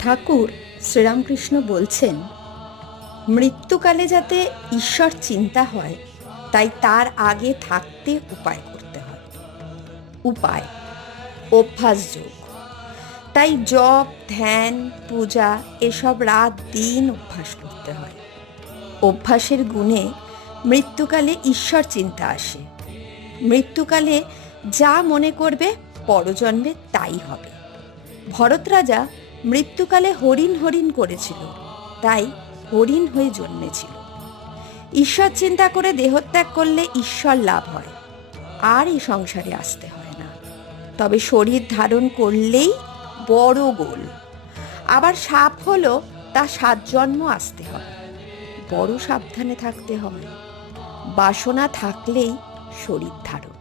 ঠাকুর শ্রীরামকৃষ্ণ বলছেন, মৃত্যুকালে যাতে ঈশ্বর চিন্তা হয় তাই তার আগে থাকতে উপায় করতে হয়। উপায় অভ্যাসযোগ। তাই জপ, ধ্যান, পূজা এসব রাত দিন অভ্যাস করতে হয়। অভ্যাসের গুণে মৃত্যুকালে ঈশ্বর চিন্তা আসে। মৃত্যুকালে যা মনে করবে পরজন্মে তাই হবে। ভরত রাজা মৃত্যুকালে হরিণ হরিণ করেছিল, তাই হরিণ হয়ে জন্মেছিল। ঈশ্বর চিন্তা করে দেহত্যাগ করলে ঈশ্বর লাভ হয়, আর এই সংসারে আসতে হয় না। তবে শরীর ধারণ করলেই বড় গোল। আবার সাপ হলো তা 7 জন্ম আসতে হবে, বড় সাবধানে থাকতে হয়। বাসনা থাকলেই শরীর ধারণ।